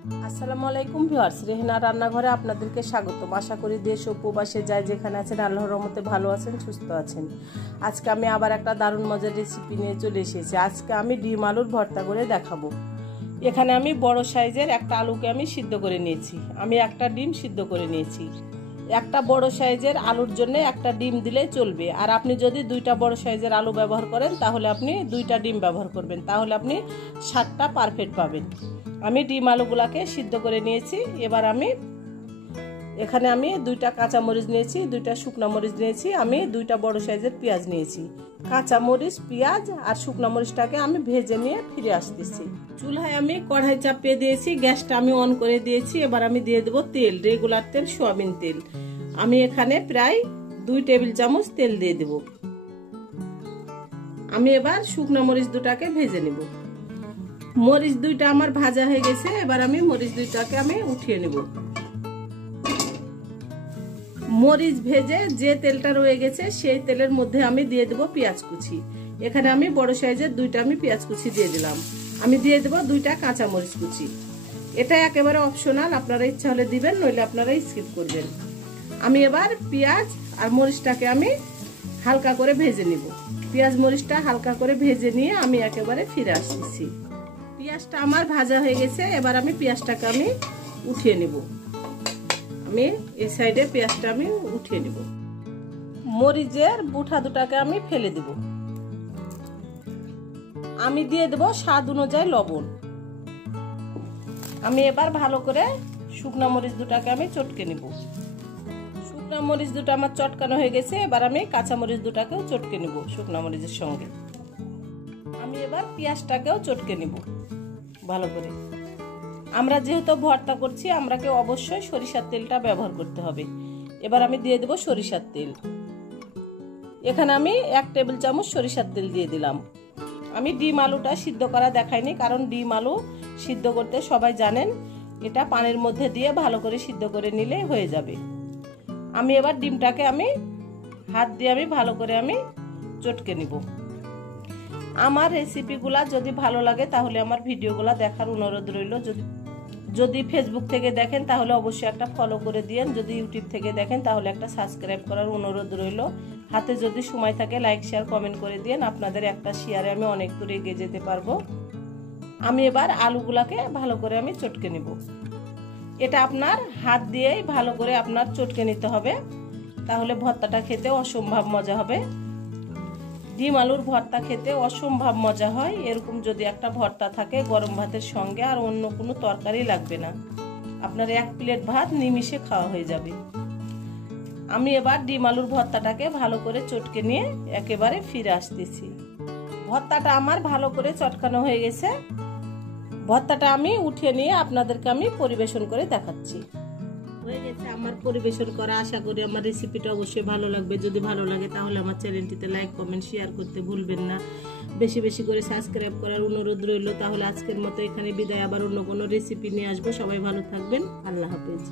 আসসালামু আলাইকুম ভিউয়ার্স, রেহেনা রান্নাঘরে আপনাদেরকে স্বাগতম। আশা করি দেশ ও প্রবাসে যায় যেখানে আছেন আল্লাহর রহমতে ভালো আছেন, সুস্থ আছেন। আজকে আমি আবার একটা দারুণ মজার রেসিপি নিয়ে চলে এসেছি। আজকে আমি ডিম আলুর ভর্তা করে দেখাবো। এখানে আমি বড় সাইজের একটা আলুকে আমি সিদ্ধ করে নিয়েছি। আমি একটা ডিম সিদ্ধ করে নিয়েছি। একটা বড় সাইজের আলুর জন্য একটা ডিম দিলে চলবে। আর আপনি যদি দুইটা বড় সাইজের আলু ব্যবহার করেন তাহলে আপনি দুইটা ডিম ব্যবহার করবেন, তাহলে আপনি স্বাদটা পারফেক্ট পাবেন। আমি ডিম আলুগুলাকে সিদ্ধ করে নিয়েছি। এবার এখানে আমি দুইটা কাঁচামরিচ নিয়েছি, দুইটা শুকনো মরিচ নিয়েছি, আমি দুইটা বড় সাইজের পেঁয়াজ নিয়েছি। কাঁচামরিচ, পেঁয়াজ আর শুকনো মরিচটাকে আমি ভেজে নিয়ে ফিরে আসতেছি। চুলায় আমি কড়াই চাপিয়ে দিয়েছি, গ্যাসটা আমি অন করে দিয়েছি। এবার আমি দিয়ে দেবো তেল, রেগুলার তেল, সয়াবিন তেল। আমি এখানে প্রায় 2 টেবিল চামচ তেল দিয়ে দেব। আমি এবার শুকনো মরিচ দুটাকে ভেজে নেব। মরিচ দুইটা আমার ভাজা হয়ে গেছে। এবার আমি মরিচ দুইটাকে আমি উঠিয়ে নেব। মরিচ ভেজে যে তেলটা রয়ে গেছে সেই তেলের মধ্যে আমি দিয়ে দেব পেঁয়াজ কুচি। এখানে আমি বড় সাইজের দুইটা আমি পেঁয়াজ কুচি দিয়ে দিলাম। আমি দিয়ে দেব দুইটা কাঁচা মরিচ কুচি। এটা একেবারে অপশনাল, আপনারা ইচ্ছা হলে দিবেন, নইলে আপনারা স্কিপ করবেন। আমি এবার পেঁয়াজ আর মরিচটাকে আমি হালকা করে ভেজে নিব। পেঁয়াজ মরিচটা হালকা করে ভেজে নিয়ে আমি একেবারে ফিরে আসতেছি। পেঁয়াজটা আমার ভাজা হয়ে গেছে। এবার আমি পেঁয়াজটাকে আমি উঠিয়ে নেব। আমি এই সাইডে পেঁয়াজটা আমি উঠিয়ে নেব। মরিচের বুঠা দুটাকে আমি ফেলে দেব। আমি দিয়ে দেব স্বাদ অনুযায়ী লবণ। আমি এবার ভালো করে শুকনো মরিচ দুটাকে আমি চটকে নেব। শুকনো মরিচ দুটো আমার চটকানো হয়ে গেছে। এবার আমি কাঁচা মরিচ দুটাকেও চটকে নেব শুকনো মরিচের সঙ্গে। আমি এবার পেঁয়াজটাকেও চটকে নেব ভালো করে। আমরা যেহেতু ভর্তা করছি, আমরাকে অবশ্যই সরিষার তেলটা ব্যবহার করতে হবে। এবার আমি দিয়ে দেব সরিষার তেল। এখানে আমি 1 টেবিল চামচ সরিষার তেল দিয়ে দিলাম। আমি ডিম আলুটা সিদ্ধ করা দেখাইনি, কারণ ডিম আলু সিদ্ধ করতে সবাই জানেন এটা পানির মধ্যে দিয়ে ভালো করে সিদ্ধ করে নিলে হয়ে যাবে। আমি এবার ডিমটাকে আমি হাত দিয়ে আমি ভালো করে আমি চটকে নিব। আমার রেসিপিগুলা যদি ভালো লাগে তাহলে আমার ভিডিওগুলা দেখার অনুরোধ রইল। যদি ফেসবুক থেকে দেখেন তাহলে অবশ্যই একটা ফলো করে দিয়েন। যদি ইউটিউব থেকে দেখেন তাহলে একটা সাবস্ক্রাইব করার অনুরোধ রইল। হাতে যদি সময় থাকে লাইক, শেয়ার, কমেন্ট করে দিয়েন। আপনাদের একটা শেয়ারে আমি অনেক দূরে এগিয়ে যেতে পারবো। আমি এবার আলুগুলাকে ভালো করে আমি চটকে নিব। এটা আপনার হাত দিয়েই ভালো করে আপনার চটকে নিতে হবে, তাহলে ভর্তাটা খেতে অসম্ভব মজা হবে। ডিম আলুর ভর্তা খেতে অসম্ভব মজা হয়। এরকম যদি একটা ভর্তা থাকে গরম ভাতের সঙ্গে আর অন্য কোনো তরকারি লাগবে না, আপনার 1 প্লেট ভাত নিমিষে খাওয়া হয়ে যাবে। আমি এবার ডিম আলুর ভর্তাটাকে ভালো করে চটকে নিয়ে একেবারে ফিরে আসতেছি। ভর্তাটা আমার ভালো করে চটকানো হয়ে গেছে। ভর্তাটা আমি উঠিয়ে নিয়ে আপনাদেরকে আমি পরিবেশন করে দেখাচ্ছি। হয়ে গেছে আমার পরিবেশন করা। আশা করি আমার রেসিপিটা অবশ্যই ভালো লাগবে। যদি ভালো লাগে তাহলে আমার চ্যানেলটিতে লাইক, কমেন্ট, শেয়ার করতে ভুলবেন না। বেশি বেশি করে সাবস্ক্রাইব করার অনুরোধ রইল। তাহলে আজকের মতো এখানে বিদায়। আবার অন্য কোনো রেসিপি নিয়ে আসবো। সবাই ভালো থাকবেন। আল্লাহ হাফেজ।